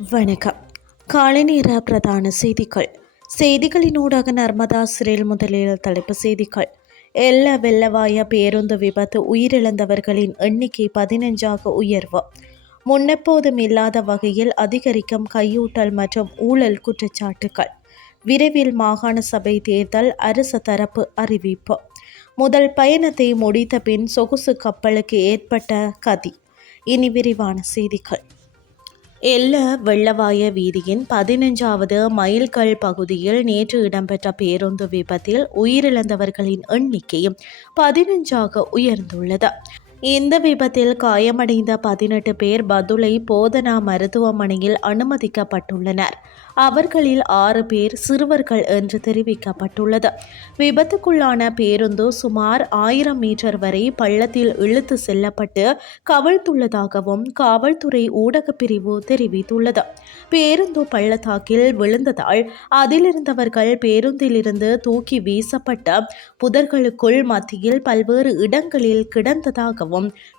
வணக்கம். காலை நேர பிரதான செய்திகள். செய்திகளினூடாக நர்மதா சிறையில் முதலில் தலைப்பு செய்திகள். எல்ல வெள்ளவாய பேருந்து விபத்து உயிரிழந்தவர்களின் எண்ணிக்கை 15ஆக உயர்வு. முன்னெப்போதும் இல்லாத வகையில் அதிகரிக்கும் கையூட்டல் மற்றும் ஊழல் குற்றச்சாட்டுகள். விரைவில் மாகாண சபை தேர்தல், அரசு தரப்பு அறிவிப்பு. முதல் பயணத்தை முடித்த பின் சொகுசு கப்பலுக்கு ஏற்பட்ட கதி. இனி விரிவான செய்திகள். எல்ல வெள்ளவாய வீதியின் 15வது மைல்கல் பகுதியில் நேற்று இடம்பெற்ற பேருந்து விபத்தில் உயிரிழந்தவர்களின் எண்ணிக்கை 15ஆக உயர்ந்துள்ளது. இந்த விபத்தில் காயமடைந்த 18 பேர் பதுளை போதனா மருத்துவமனையில் அனுமதிக்கப்பட்டுள்ளனர். அவர்களில் 6 பேர் சிறுவர்கள் என்று தெரிவிக்கப்பட்டுள்ளது. விபத்துக்குள்ளான பேருந்து சுமார் 1000 மீட்டர் வரை பள்ளத்தில் இழுத்து செல்லப்பட்டு கவிழ்ந்துள்ளதாகவும் காவல்துறை ஊடகப் பிரிவு தெரிவித்துள்ளது. பேருந்து பள்ளத்தாக்கில் விழுந்ததால் அதிலிருந்தவர்கள் பேருந்திலிருந்து தூக்கி வீசப்பட்ட புதர்களுக்குள் மத்தியில் பல்வேறு இடங்களில் கிடந்ததாகவும்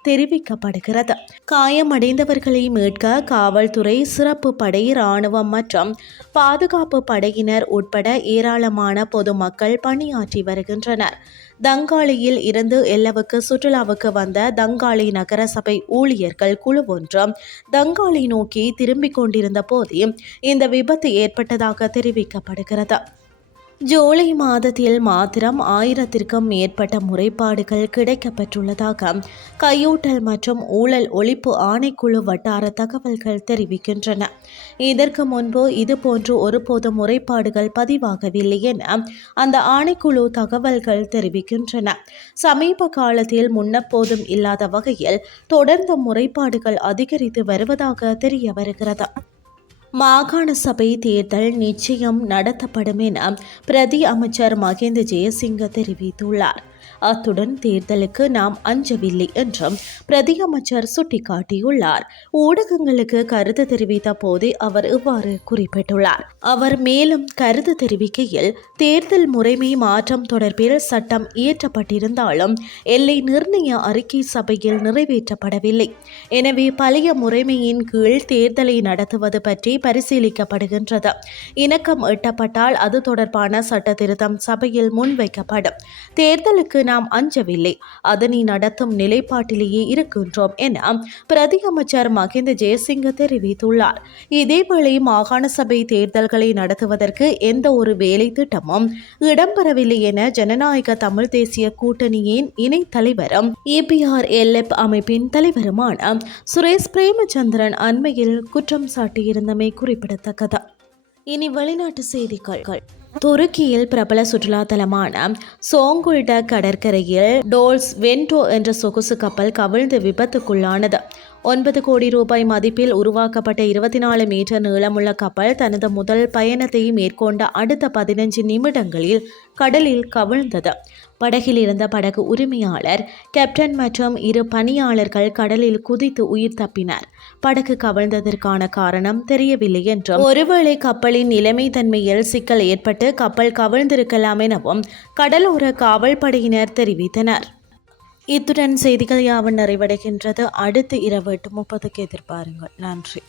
தெரிவிக்கப்படுகிறது. காயமடைந்தவர்களை மீட்க காவல்துறை, சிறப்பு படை, இராணுவம் மற்றும் பாதுகாப்பு படையினர் உட்பட ஏராளமான பொதுமக்கள் பணியாற்றி வருகின்றனர். தங்காலையில் இருந்து எல்லவுக்கு சுற்றுலாவுக்கு வந்த தங்காலை நகர சபை ஊழியர்கள் குழு ஒன்று தங்காலை நோக்கி திரும்பிக் கொண்டிருந்த போதே இந்த விபத்து ஏற்பட்டதாக தெரிவிக்கப்படுகிறது. ஜூலை மாதத்தில் மாத்திரம் 1000த்திற்கும் மேற்பட்ட முறைப்பாடுகள் கிடைக்கப்பெற்றுள்ளதாக கையூட்டல் மற்றும் ஊழல் ஒழிப்பு ஆணைக்குழு வட்டார தகவல்கள் தெரிவிக்கின்றன. இதற்கு முன்பு இதுபோன்று ஒருபோது முறைப்பாடுகள் பதிவாகவில்லை என அந்த ஆணைக்குழு தகவல்கள் தெரிவிக்கின்றன. சமீப காலத்தில் முன்னெப்போதும் இல்லாத வகையில் தொடர்ந்து முறைப்பாடுகள் அதிகரித்து வருவதாக தெரிய வருகிறது. மாகாண சபை தேர்தல் நிச்சயம் நடத்தப்படும் என பிரதி அமைச்சர் மஹிந்த ஜெயசிங்க தெரிவித்துள்ளார். அத்துடன் தேர்தலுக்கு நாம் அஞ்சவில்லை என்றும் பிரதி அமைச்சர் சுட்டிக்காட்டியுள்ளார். ஊடகங்களுக்கு கருத்து தெரிவித்த போதே அவர் இவ்வாறு குறிப்பிட்டுள்ளார். அவர் மேலும் கருத்து தெரிவிக்கையில், தேர்தல் முறைமை மாற்றம் தொடர்பில் சட்டம் இயற்றப்பட்டிருந்தாலும் எல்லை நிர்ணய அறிக்கை சபையில் நிறைவேற்றப்படவில்லை. எனவே பழைய முறைமையின் கீழ் தேர்தலை நடத்துவது பற்றி பரிசீலிக்கப்படுகின்றது. இணக்கம் எட்டப்பட்டால் அது தொடர்பான சட்ட திருத்தம் சபையில் முன்வைக்கப்படும். தேர்தலுக்கு நாம் அஞ்சவில்லை, அதனை நடத்தும் நிலைப்பாட்டிலேயே இருக்கின்றோம் என பிரதி அமைச்சர் மஹிந்த ஜெயசிங்க தெரிவித்துள்ளார். இதேவேளை மாகாண சபை தேர்தல்களை நடத்துவதற்கு எந்த ஒரு வேலை திட்டமும் இடம்பெறவில்லை என ஜனநாயக தமிழ் தேசிய கூட்டணியின் இணை தலைவரும் EPRLF அமைப்பின் தலைவருமான சுரேஷ் பிரேமச்சந்திரன் அண்மையில் குற்றம் சாட்டியிருந்தமை குறிப்பிடத்தக்கது. இனி வெளிநாட்டு செய்திகள். துருக்கியில் பிரபல சுற்றுலா தலமான சோங்குல்ட கடற்கரையில் டோல்ஸ் வென்டோ என்ற சொகுசு கப்பல் கவிழ்ந்து விபத்துக்குள்ளானது. 9 கோடி ரூபாய் மதிப்பில் உருவாக்கப்பட்ட 24 மீட்டர் நீளமுள்ள கப்பல் தனது முதல் பயணத்தை மேற்கொண்ட அடுத்த 15 நிமிடங்களில் கடலில் கவிழ்ந்தது. படகில் இருந்த படகு உரிமையாளர், கேப்டன் மற்றும் 2 பணியாளர்கள் கடலில் குதித்து உயிர் தப்பினர். படகு கவிழ்ந்ததற்கான காரணம் தெரியவில்லை என்றும், ஒருவேளை கப்பலின் நிலைமை தன்மையில் சிக்கல் ஏற்பட்டு கப்பல் கவிழ்ந்திருக்கலாம் எனவும் கடலோர காவல்படையினர் தெரிவித்தனர். இத்துடன் செய்திகள் யாவும் நிறைவடைகின்றது. அடுத்து இரவு 8:30க்கு எதிர்பாருங்கள். நன்றி.